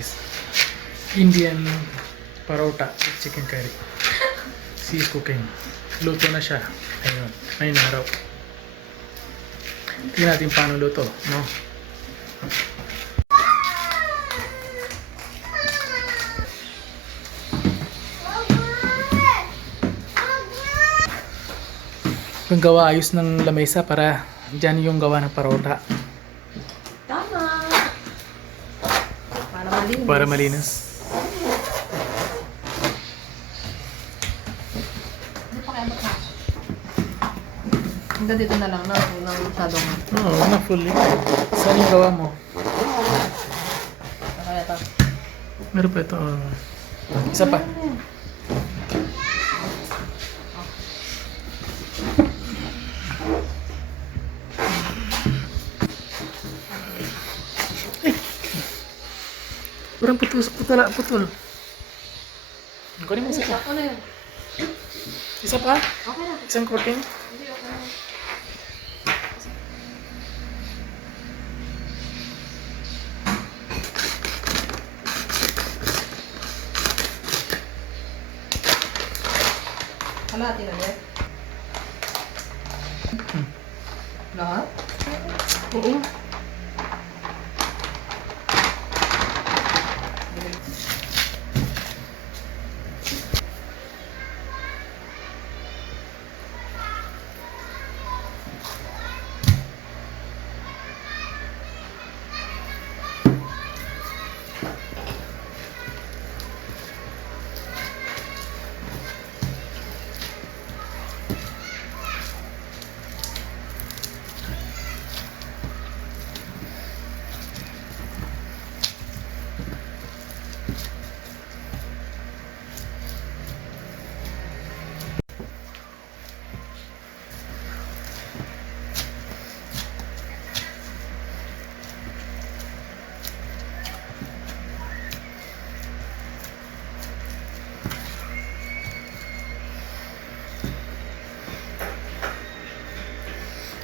guys. Indian parota with chicken curry. She is cooking. Luto na siya. Ayun. Ayun na raw. Tingnan natin paano luto, no? Yung gawa ayos ng lamesa para dyan yung gawa ng parota. Tama! Para malinis. Para malinis. Hindi pa kaya matapos. Hanggang dito na lang na. Unang masyadong. Oo, na fully. Saan yung gawa mo? Kaya ito. Meron pa ito. Isa pa. Parang putol. Kunin mo isa pa. Ako na yun. Isa pa? Okay na. Isang coating? Hindi, okay na. Kalahati na yan. Lahat? Oo.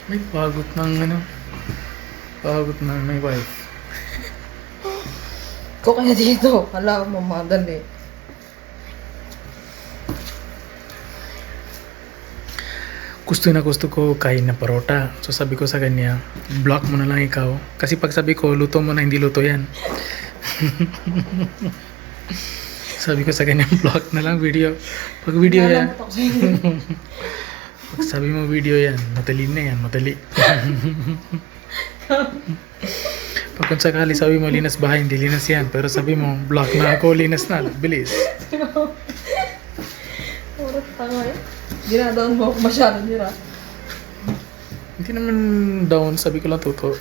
May pagod ng pagod ng may wife. Ikaw kaya dito. Hala, mamadali. Gusto ko kain ng parota. So sabi ko sa kanya, block mo na lang ikaw. Kasi pag sabi ko, luto mo na, hindi luto yan. Sabi ko sa kanya, block na lang video. Pag video yan, Nalamot ako sa inyo. pag sabi mo video yan, madali na yan, madali. Pag kung sakali sabi mo, linas bahay, hindi linas yan. Pero sabi mo, block na ako, linas na, bilis. Puro tanga eh. Ginadaon mo ako masyado nila. Hindi naman down, sabi ko lang totoo.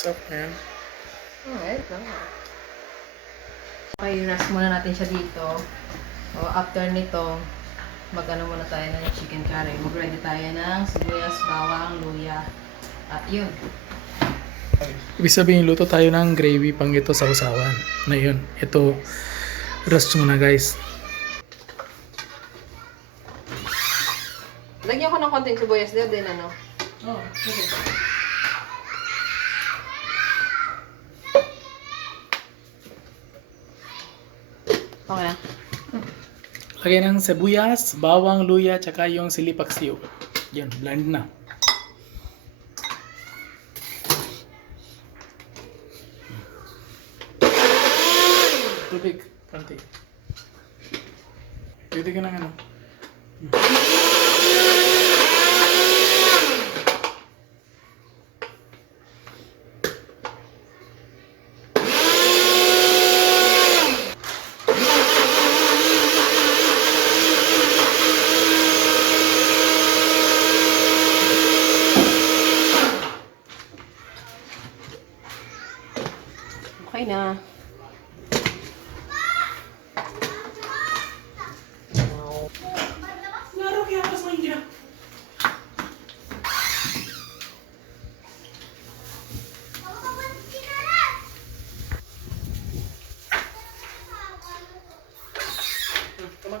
What's up, man? Alright, tama. Okay, rest muna natin siya dito. O, after nito, mag-ano muna tayo ng chicken curry. Mag-ready tayo ng sibuyas, bawang, luya. At yun. Ibig sabihin, luto tayo ng gravy pang ito sa usawan. Na yun, ito, rest muna guys. Lagyan ko ng konting sibuyas din, ano? Oh, okay. Okay na. Lagay ng sibuyas, bawang, luya, tsaka yung sili paksiw. Yan, blend na. Tubig, konti. Pwede ka ng ano. Okay na.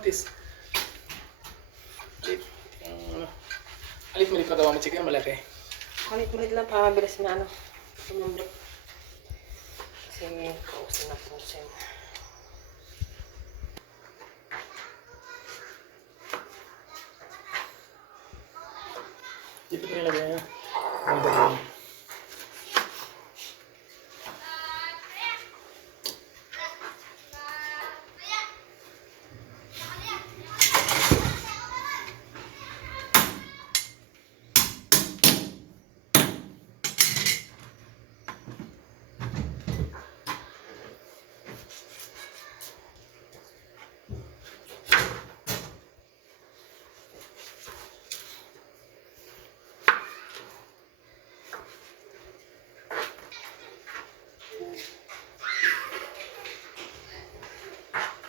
kamatis. Alit mo ka daw mo chicken malaki. Kulit-kulit lang para mabilis na ano. Tumambot. Kasi pausin na pausin. Dito ko nilagay na. Ang dami.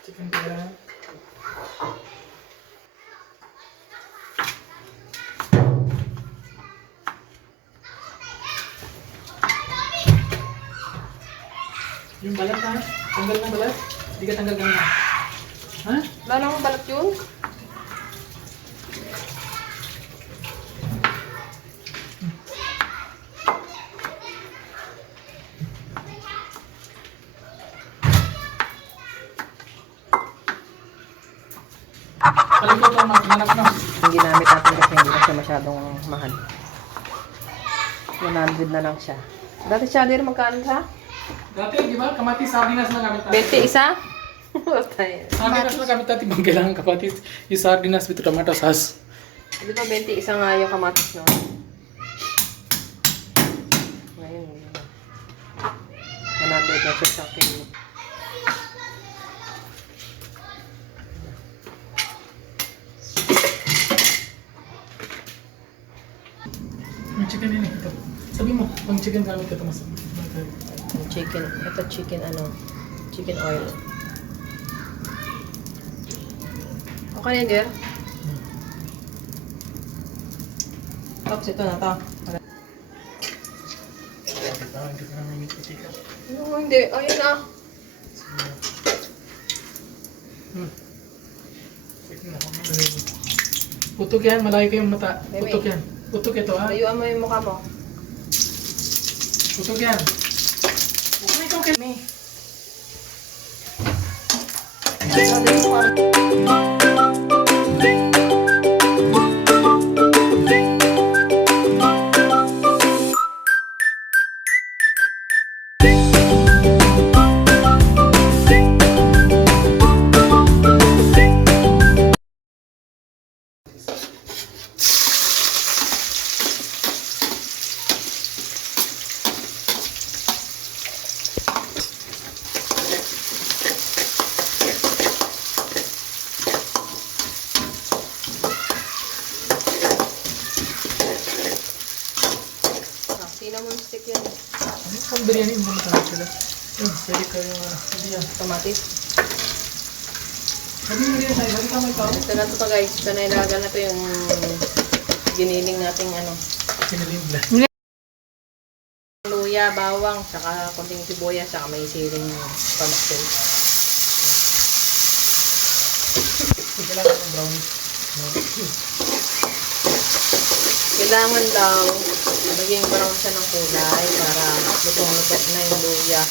Chicken kaya. Yung balat ha? Tanggal ng balat? Hindi ka tanggal ganun. Ha? Wala namang balat yun. Paliko ito mga nanak na. Yung ginamit natin kasi hindi na siya masyadong mahal. 100 na lang siya. Dati siya din magkano sa? Dati, di ba? Kamatis, sardinas na gamit natin. 20 isa? Basta yun. Sardinas na gamit natin bang kailangan kamatis. Yung sardinas with tomato sauce. Di ba 20 isa nga yung kamatis no? Ngayon, 100 na siya sa kilo. Yung chicken yun eh. Ito. Sabi mo, pang chicken gamit ito mas. Yung chicken, ito chicken ano, chicken oil. Okay na dear? Tapos ito na to. Hindi ko namin ito chicken. No, hindi. Ayun na. Putok yan, malayo kayong mata. Meme. Putok yan. Putok ito ha. Layuan mo yung mukha mo. Putok yan. Okay, okay. Me. Cinnamon stick yun. Ano pang biryani mo na sila? Yun, pwede kayo hindi yan. Kamatis. Sabi mo rin tayo, balik ka may tao. Ito na to guys. Ito na ilaga na to yung giniling nating ano. Sinilimbla. Luya, bawang, saka konting sibuyas, saka may siling pamaksil. Kailangan ng brownies. Kailangan daw maging brown siya ng kulay para lutong-lutok na yung luya.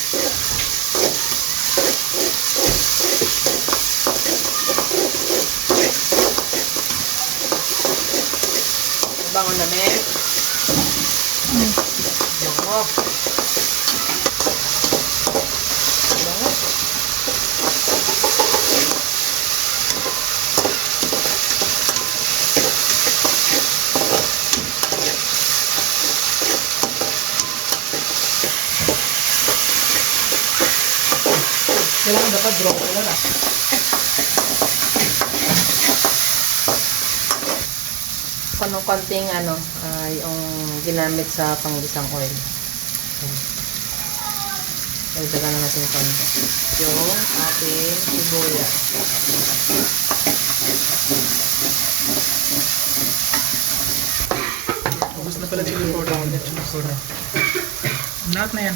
Bango na men. Bango. Bango. Kailangan dapat draw ko na. Konting ano, yung ginamit sa panggisang oil. Dagdagan na natin konti. Yung ating sibuyas. Ubus na pala chili powder. Lahat na yan.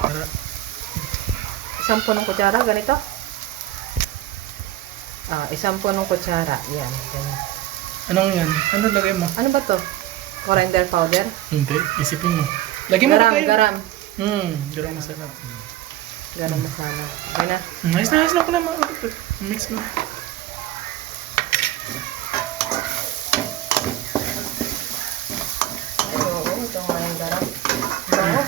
Para Isang punong kutsara, ganito. Isang punong kutsara. Yan. Ganyan. Anong yan? Ano lagay mo? Ano ba to? Coriander powder? Hindi, isipin mo. Lagay mo Garam, kayo. garam. Garam masarap. Garam masala. Okay na. Nice na pala mga. Mix mo. Ay, oo. Ito nga yung garam. Bango.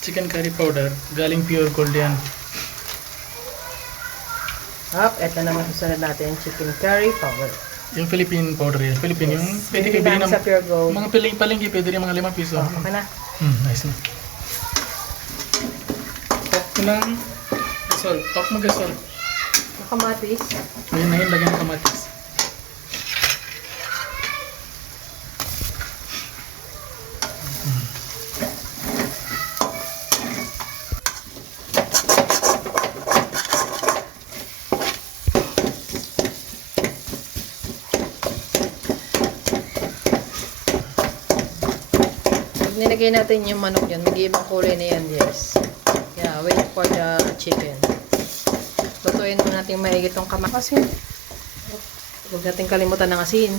Chicken curry powder. Galing Pure Gold yan. Ito naman susunod natin yung chicken curry powder. Yung Philippine powder yan. Philippine yung pwede kayo Hindi bilhin namin sa Pure Gold. mga palengke pwede rin mga 5 piso. Okay na. Nice na. Pop ko ng gasol. Pop mo gasol. Kamatis. Ayun na yun, lagyan ng kamatis. Pag nilagay natin yung manok yun, mag-iibang kulay na yan, guys. Yeah, wait for the chicken. Lutuin mo natin maigit tong kamatis. Huwag natin kalimutan ng asin.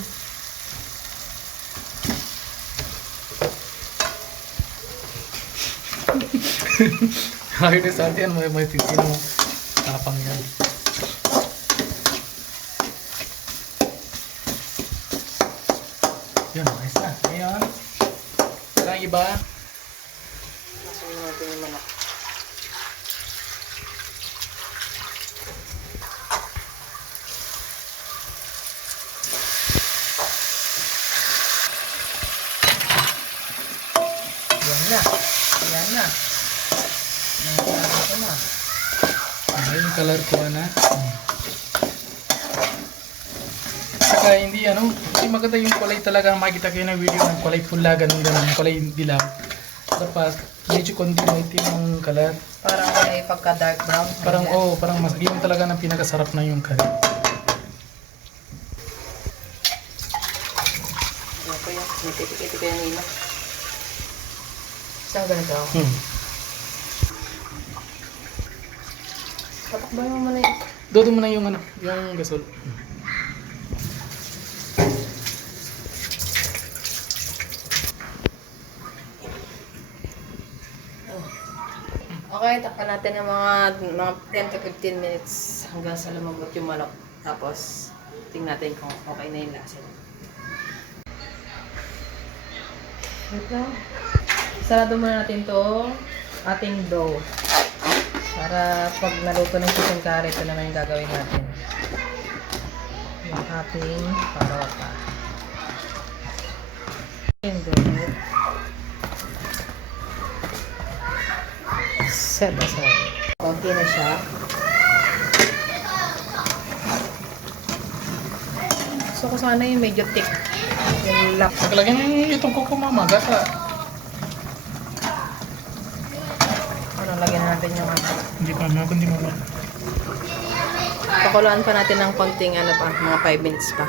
Kahit na sa atin, may pipino. Tapang yan. Yan, nice na. Ngayon, walang iba. Lutuin natin yung manok. Yan na. Yan na. Ito na. Ay, yung color ko na. Saka hindi hindi maganda yung kulay talaga. Makikita kayo ng video ng kulay pula, ganun, kulay dilaw. Tapos, medyo konti maitim yung color. Parang may pagka dark brown. Parang mas yun talaga ng pinakasarap na yung curry. Ito yung nititikiti ko yung ino. Isang ganito. Tatakbo mo muna yun. Dodo mo na yung yung gasol. Okay, takpan natin ng mga 10 to 15 minutes hanggang sa lumambot yung manok. Tapos, tingnan natin kung okay na yung lasa. Ito. Sarado muna natin to ating dough. Para pag naluto ng chicken curry, ito naman yung gagawin natin. Yung ating parota. And then, set aside. Konti na siya. Gusto ko sana yung medyo thick. Yung lap. Naglagyan yung itong kuko mama, gasa. Lagyan na natin yung Hindi pa mo, kundi mo. pakuluan pa natin ng konting mga 5 minutes pa.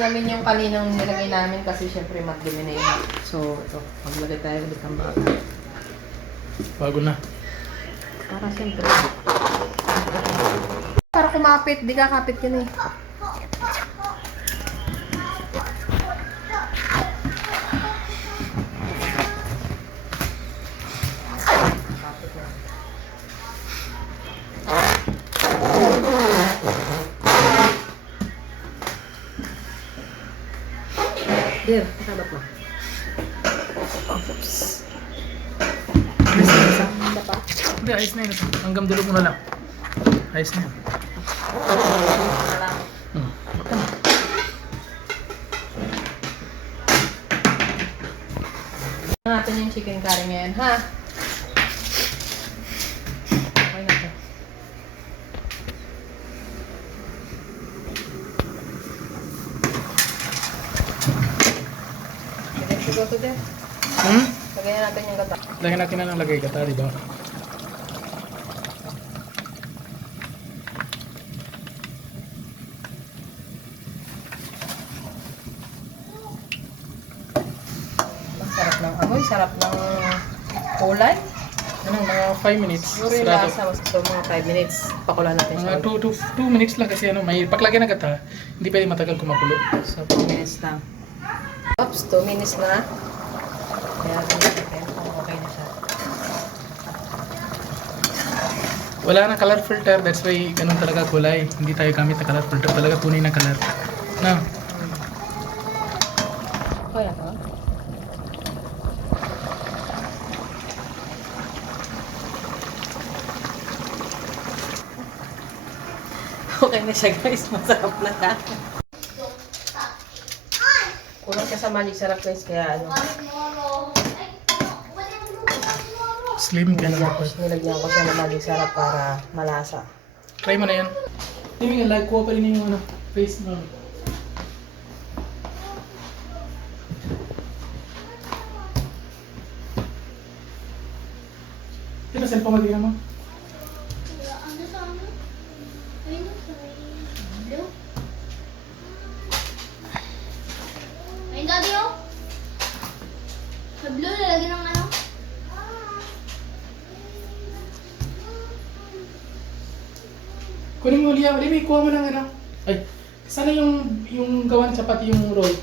Namin yung kaninang nilagay namin kasi syempre magdumi na yun. So, ito. Maglagay tayo ulit ng bago. Bago na. Para syempre. Para kumapit. Di kakapit yun eh. There, kasabot mo. Oops. Isa pa. Hindi, ayos na yun. Hanggang dulo mo na lang. Ayos na yun. Natin yung chicken curry ngayon, ha? Okay na to. Go to there. Lagyan natin yung gata. Lagyan natin na ng lagay gata, di ba? Sarap ng amoy, sarap ng kulay. Ano, mga 5 minutes. Siguro yung Sarado. lasa, mas ito mga 5 minutes. Pakulan natin siya. Mga 2 minutes lang kasi ano, may paglagyan agad ha. Hindi pwede matagal kumukulo. So, 2 minutes lang. Oops, 2 minutes na. Kaya natin kung okay na siya. Wala na color filter, that's why ganun talaga kulay. Hindi tayo gamit na color filter, talaga tunay na color. Na, Kaya ka? Okay na siya guys, masarap na siya. Kulang ka sa magic sarap guys, kaya ano. slim ka na. Tapos nilagyan ko siya ng magic sarap para malasa. Try mo na yan. Hindi nga, like ko pa rin yung ano, face mo. Di ba cellphone mo tingnan mo? Ayun, Daddy, oh. Sa blue, lalagyan ng ano? Kunin mo Lia, Lia, kuha mo ng ano. Ay, sana yung gawan chapati yung roll.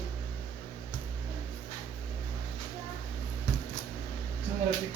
Isang narapit.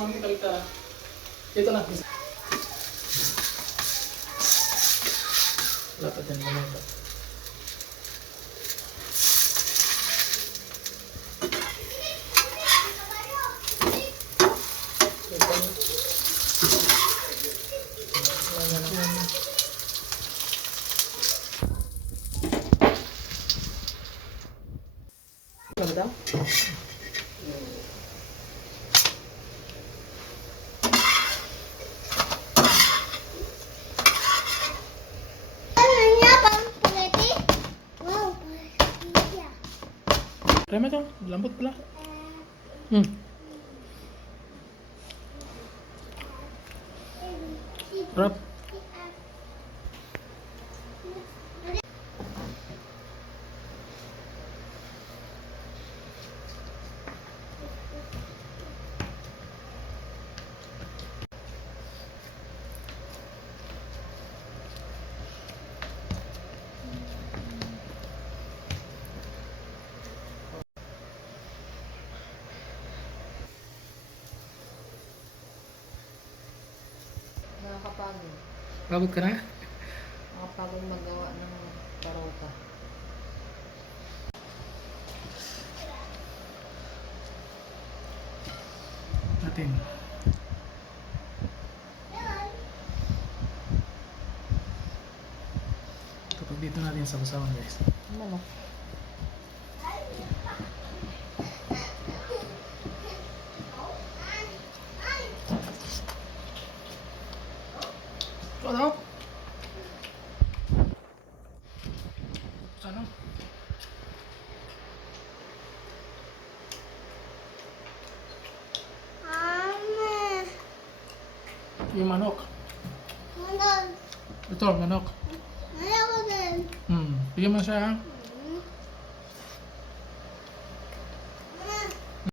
mami kalita. Ito na. Wala pa din naman ito. Ano daw? Try mo ito. Lambot pala. Hmm. Sarap. Nakakapagod. Pagod ka na? Nakakapagod magawa ng parota. Natin. Kapag dito natin sa usawan guys. Manok. Sarap. Sana. Yung manok. Ito, manok. Bigyan mo siya ha.